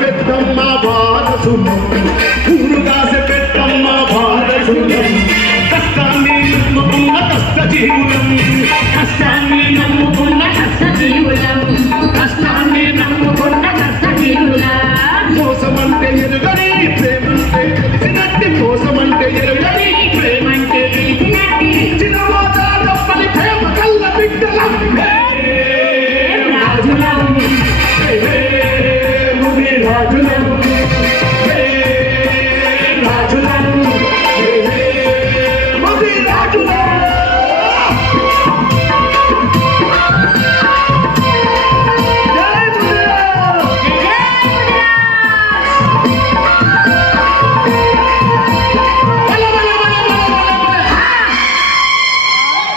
పెట్టమ్మ భారసుందం ఊరుగాసె పెట్టమ్మ భారసుందం కష్టాన్ని నమ్ముకున్న కష్టజీవులం కష్టాన్ని నమ్ముకున్న కష్టజీవులం కష్టాన్ని నమ్ముకున్న కష్టజీవులం మోసమంటే ఎరుగని ప్రేమంటే తెలిసినట్టి మోసమంటే ఎరుగని ప్రేమంటే తెలిసినట్టి చిన్నవాదాలప్పని ప్రేమ కల్ల బిడ్డలం రాజులం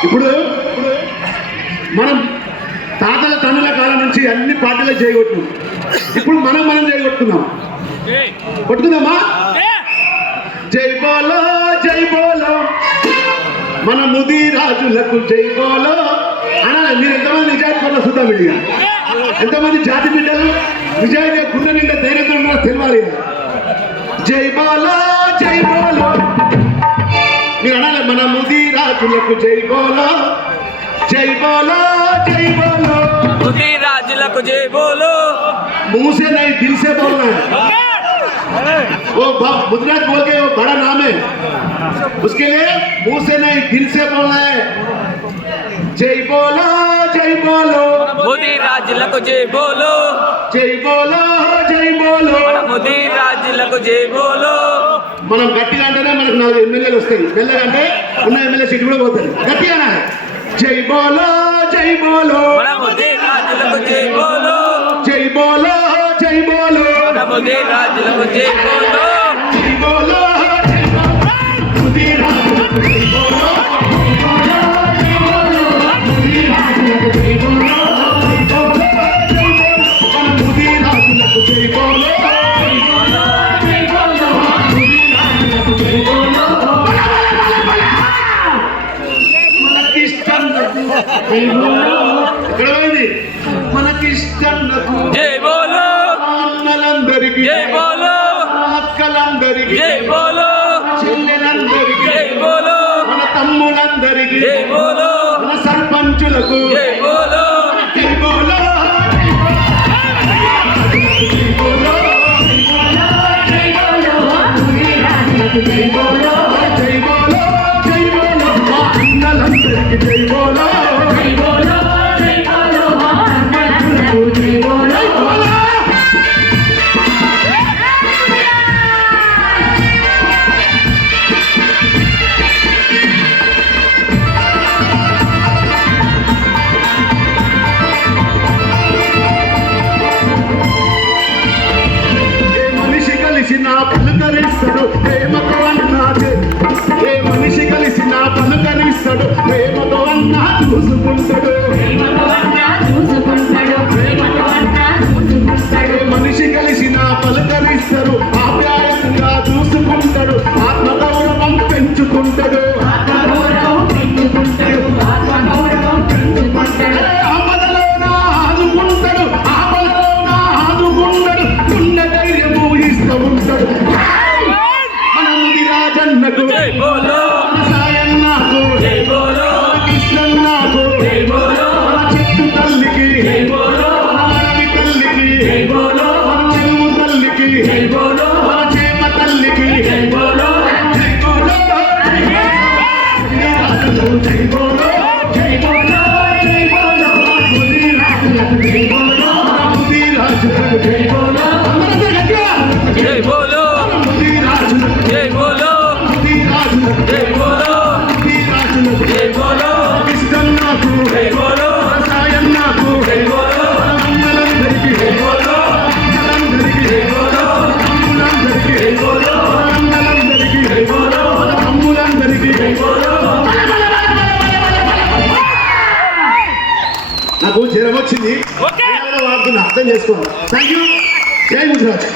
ఇప్పుడు మనం తాతల తనుల కాలం నుంచి అన్ని పార్టీలు చేయగొట్టు ఇప్పుడు మనం చేయగొట్టుకున్నాం కొట్టుకుందామా జై బోలో జై బోలో మన ముదిరాజులకు జై బోలో అనాలి. మీరు ఎంతమంది నిజాయితీ వల్ల చూద్దాం విడిగా ఎంతమంది జాతి బిడ్డలు నిజాయితీ గుండె నిండా ధైర్యంతో ఉన్నారో తెలియాలి. జై బోలో జై బోలో మీరు అనాలి మన ముదిరాజులకు జై బోలో జై బోలో జై బోలో मुदिराजुలకు जय बोलो मुंह से नहीं दिल से बोलना है. वो मुदिराज बोल के वो बड़ा नाम है उसके लिए मुंह से नहीं दिल से बोलना है. जय बोलो जय बोलो मुदिराजुలకు जय बोलो जय बोलो जय बोलो मुदिराजुలకు जय बोलो. మనం గట్టిగా అంటేనే మనకు 4 ఎమ్మెల్యేలు వస్తాయి. మెల్లగా అంటే ఉన్న ఎమ్మెల్యే సీట్ కూడా పోతాయి. గట్టిగా అనాలి జై బోలో జై బోలో ముదిరాజులకు జై బోలో జై బోలో జై బోలో ముదిరాజులకు జై బోలో జై బోలో జై బోలో ముదిరాజులకు జై బోలో జై బోలో ముదిరాజులకు జై బోలో మన ముదిరాజులకు జై బోలో జై బోలో జై బోలో ముదిరాజులకు జై బోలో. మనకిష్టన్నకు జై బోలో అన్నలందరికీ జై బోలో అక్కలందరికీ జై బోలో చెల్లెలందరికీ జై బోలో మన తమ్ములందరికీ జై బోలో మన సర్పంచులకు జై బోలో జై బోలో జై బోలో జై బోలో జై బోలో జై బోలో మా అన్నలందరికీ జై బోలో జై బోలో జై బోలో మా అన్నలందరికీ జై బోలో జై బోలో. పలుకరిస్తాడు ప్రేమతో అన్నాడు ఏ మనిషి కలిసి నా పలుకరిస్తాడు ప్రేమతో అన్నా చూసుకుంటాడు ఏ మనిషి కలిసి నా పలుకరిస్తాడు ఆప్యాయంగా చూసుకుంటాడు ఆత్మగౌరవం పెంచుకుంటాడు ఆపదలో నా ఆదుకుంటాడు ఆపదలో నా ఆదుకుంటాడు ఉన్న ధైర్యము ఇస్తూ ఉంటాడు. మన ముదిరాజన్నకు జై బోలో సాయన్నకు జై బోలో కృష్ణన్నకు జై బోలో ఉంది, వాడుతున్నా, అర్థం చేసుకోండి. Thank you. జై గుజరాత్.